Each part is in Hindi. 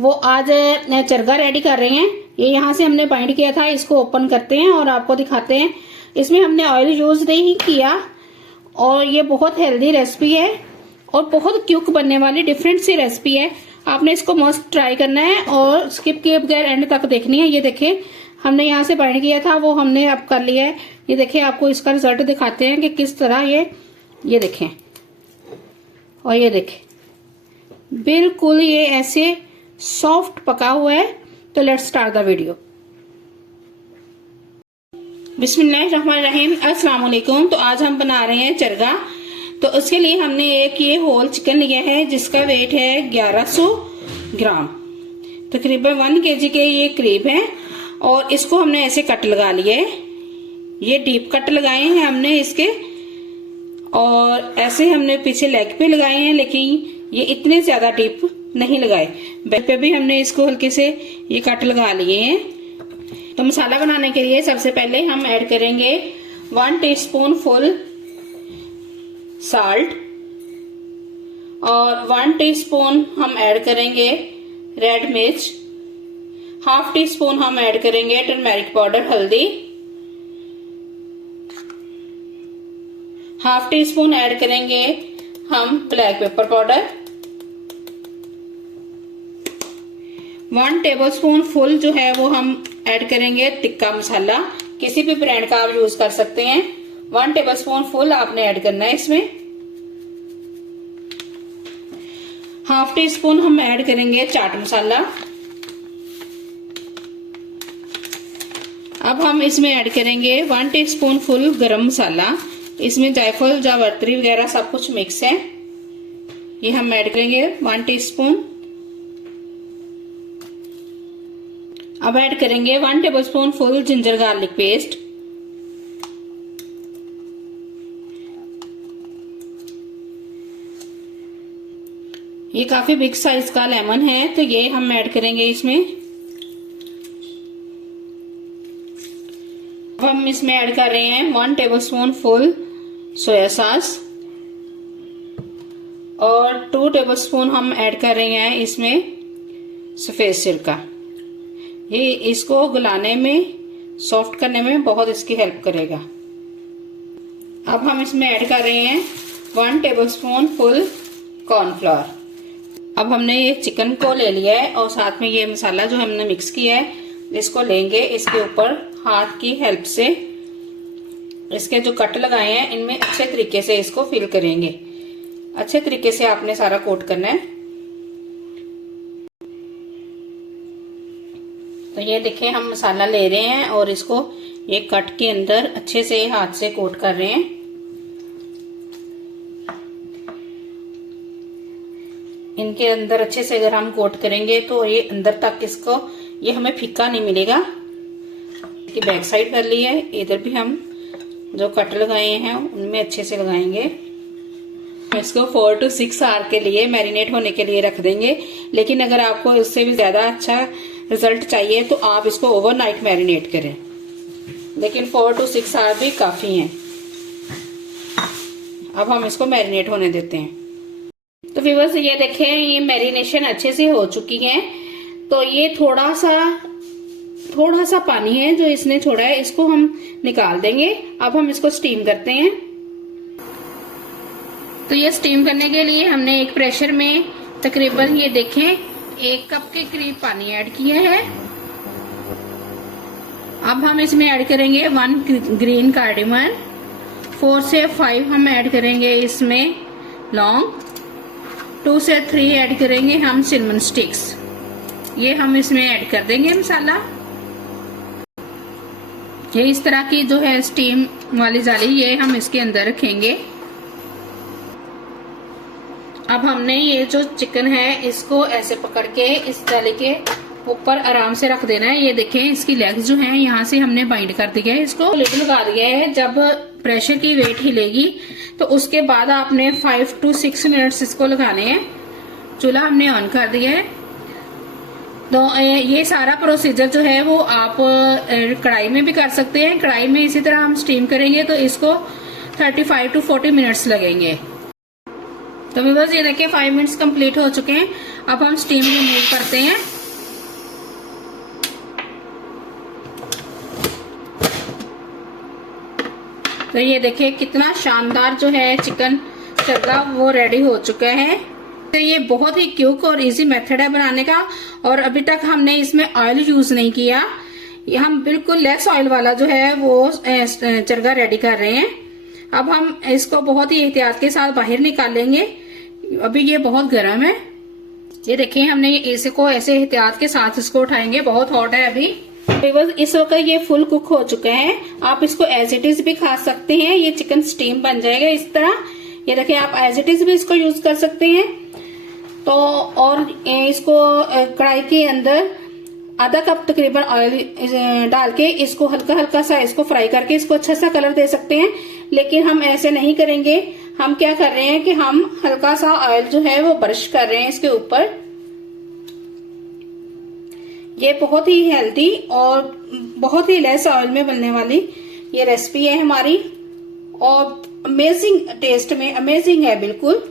वो आज चरगा रेडी कर रहे हैं। ये यहाँ से हमने बाइंड किया था, इसको ओपन करते हैं और आपको दिखाते हैं। इसमें हमने ऑयल यूज नहीं किया और ये बहुत हेल्दी रेसिपी है और बहुत क्विक बनने वाली डिफरेंट सी रेसिपी है। आपने इसको मस्ट ट्राई करना है और स्किप किए बगैर एंड तक देखनी है। ये देखें हमने यहाँ से बाइंड किया था वो हमने अब कर लिया है। ये देखें आपको इसका रिजल्ट दिखाते हैं कि किस तरह ये देखें, और ये देखें बिल्कुल ये ऐसे सॉफ्ट पका हुआ है। तो लेट्स स्टार्ट द वीडियो। बिस्मिल्लाहिर्रहमानिर्रहीम, अस्सलाम वालेकुम। तो आज हम बना रहे हैं चरगा। तो उसके लिए हमने एक ये होल चिकन लिया है जिसका वेट है 1100 ग्राम, तकरीबन 1 kg के ये करीब है। और इसको हमने ऐसे कट लगा लिए, ये डीप कट लगाए हैं हमने इसके, और ऐसे हमने पीछे लेग पे लगाए हैं, लेकिन ये इतने ज्यादा डीप नहीं लगाए। बैक पे भी हमने इसको हल्के से ये कट लगा लिए हैं। तो मसाला बनाने के लिए सबसे पहले हम ऐड करेंगे 1 टीस्पून फुल साल्ट और 1 टीस्पून हम ऐड करेंगे रेड मिर्च, 1/2 टीस्पून हम ऐड करेंगे टर्मेरिक पाउडर हल्दी, 1/2 टीस्पून ऐड करेंगे हम black pepper powder, 1 tablespoon full जो है वो हम ऐड करेंगे टिक्का मसाला, किसी भी ब्रांड का आप यूज कर सकते हैं। 1 टेबलस्पून फुल आपने ऐड करना है इसमें। 1/2 टीस्पून हम ऐड करेंगे चाट मसाला। अब हम इसमें ऐड करेंगे 1 टीस्पून फुल गरम मसाला। इसमें जायफल जावित्री वगैरह सब कुछ मिक्स है, ये हम ऐड करेंगे 1 टीस्पून। अब ऐड करेंगे 1 tablespoon full ginger garlic paste, ये काफी बिग साइज का लेमन है तो ये हम ऐड करेंगे इसमें। अब हम इसमें ऐड कर रहे हैं 1 टेबलस्पून फुल सोया सॉस और 2 टेबलस्पून हम ऐड कर रहे हैं इसमें सफेद सिरका। ये इसको गलाने में, सॉफ्ट करने में बहुत इसकी हेल्प करेगा। अब हम इसमें ऐड कर रहे हैं 1 टेबलस्पून फुल कॉर्नफ्लोर। अब हमने ये चिकन को ले लिया है और साथ में ये मसाला जो हमने मिक्स किया है इसको लेंगे, इसके ऊपर हाथ की हेल्प से इसके जो कट लगाए हैं इनमें अच्छे तरीके से इसको फिल करेंगे। अच्छे तरीके से आपने सारा कोट करना है। तो ये देखें हम मसाला ले रहे हैं और इसको ये कट के अंदर अच्छे से हाथ से कोट कर रहे हैं। इनके अंदर अच्छे से अगर हम कोट करेंगे तो ये अंदर तक इसको ये हमें फीका नहीं मिलेगा। इसकी बैक साइड कर ली है, इधर भी हम जो कट लगाए हैं उनमें अच्छे से लगाएंगे। इसको 4 to 6 आवर के लिए मैरिनेट होने के लिए रख देंगे, लेकिन अगर आपको उससे भी ज्यादा अच्छा रिजल्ट चाहिए तो आप इसको ओवरनाइट मैरिनेट करें, लेकिन 4 to 6 आवर भी काफी हैं। अब हम इसको मैरिनेट होने देते हैं। तो व्यूअर्स ये देखें ये मैरिनेशन अच्छे से हो चुकी है। तो ये थोड़ा सा पानी है जो इसने छोड़ा है, इसको हम निकाल देंगे। अब हम इसको स्टीम करते हैं। तो ये स्टीम करने के लिए हमने एक प्रेशर में तकरीबन ये देखें 1 कप के करीब पानी ऐड किया है। अब हम इसमें ऐड करेंगे 1 ग्रीन कार्डेमन, 4 से 5 हम ऐड करेंगे इसमें लौंग, 2 से 3 ऐड करेंगे हम सिनेमन स्टिक्स। ये हम इसमें ऐड कर देंगे मसाला। ये इस तरह की जो है स्टीम वाली जाली ये हम इसके अंदर रखेंगे। अब हमने ये जो चिकन है इसको ऐसे पकड़ के इस जाली के ऊपर आराम से रख देना है। ये देखें इसकी लेग्स जो हैं यहाँ से हमने बाइंड कर दिया है, इसको लिड लगा दिया है। जब प्रेशर की वेट हिलेगी तो उसके बाद आपने 5 to 6 मिनट्स इसको लगाने हैं। चूल्हा हमने ऑन कर दिया है। तो ये सारा प्रोसीजर जो है वो आप कढ़ाई में भी कर सकते हैं। कढ़ाई में इसी तरह हम स्टीम करेंगे तो इसको 35 to 40 मिनट्स लगेंगे। तो व्यूअर्स ये देखिए 5 मिनट्स कंप्लीट हो चुके हैं। अब हम स्टीम रिमूव करते हैं। तो ये देखिए कितना शानदार जो है चिकन चरगा वो रेडी हो चुका है। तो ये बहुत ही क्विक और इजी मेथड है बनाने का, और अभी तक हमने इसमें ऑयल यूज नहीं किया। हम बिल्कुल लेस ऑयल वाला जो है वो चरगा रेडी कर रहे हैं। अब हम इसको बहुत ही एहतियात के साथ बाहर निकालेंगे। अभी ये बहुत गर्म है। ये देखिए हमने इसको ऐसे एहतियात के साथ इसको उठाएंगे, बहुत हॉट है अभी। इस वक्त ये फुल कुक हो चुका है। आप इसको एज इट इज भी खा सकते हैं, ये चिकन स्टीम बन जाएगा इस तरह। ये देखिए आप एज इट इज भी इसको यूज कर सकते हैं। तो और इसको कढ़ाई के अंदर आधा कप तकरीबन ऑयल डाल के इसको हल्का हल्का सा इसको फ्राई करके इसको अच्छा सा कलर दे सकते हैं, लेकिन हम ऐसे नहीं करेंगे। हम क्या कर रहे हैं कि हम हल्का सा ऑयल जो है वो ब्रश कर रहे हैं इसके ऊपर। ये बहुत ही हेल्दी और बहुत ही लेस ऑयल में बनने वाली ये रेसिपी है हमारी, और अमेजिंग टेस्ट में अमेजिंग है बिल्कुल।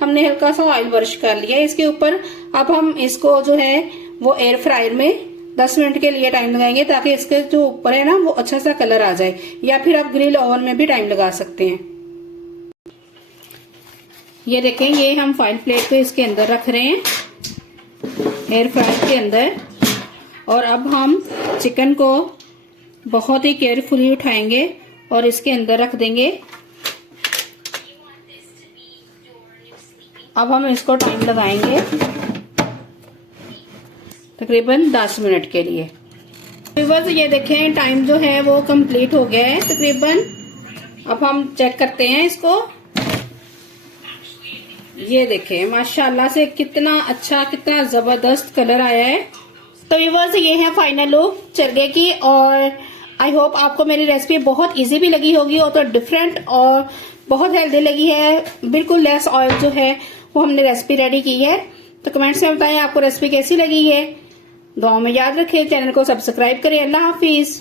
हमने हल्का सा ऑयल ब्रश कर लिया इसके ऊपर। अब हम इसको जो है वो एयर फ्रायर में 10 मिनट के लिए टाइम लगाएंगे, ताकि इसके जो ऊपर है ना वो अच्छा सा कलर आ जाए, या फिर आप ग्रिल ओवन में भी टाइम लगा सकते हैं। ये देखें, ये हम फाइल प्लेट को इसके अंदर रख रहे हैं एयर फ्रायर के अंदर, और अब हम चिकन को बहुत ही केयरफुली उठाएंगे और इसके अंदर रख देंगे। अब हम इसको टाइम लगाएंगे तकरीबन 10 मिनट के लिए। व्यूअर्स ये देखें टाइम जो है वो कंप्लीट हो गया है तकरीबन। अब हम चेक करते हैं इसको। ये देखें माशाल्लाह से कितना अच्छा कितना जबरदस्त कलर आया है। तो व्यूअर्स ये है फाइनल लुक चरगे की, और आई होप आपको मेरी रेसिपी बहुत इजी भी लगी होगी और तो डिफरेंट और बहुत हेल्दी लगी है। बिल्कुल लेस ऑयल जो है वो हमने रेसिपी रेडी की है। तो कमेंट्स में बताएं आपको रेसिपी कैसी लगी है। दुआ में याद रखें, चैनल को सब्सक्राइब करें। अल्लाह हाफिज।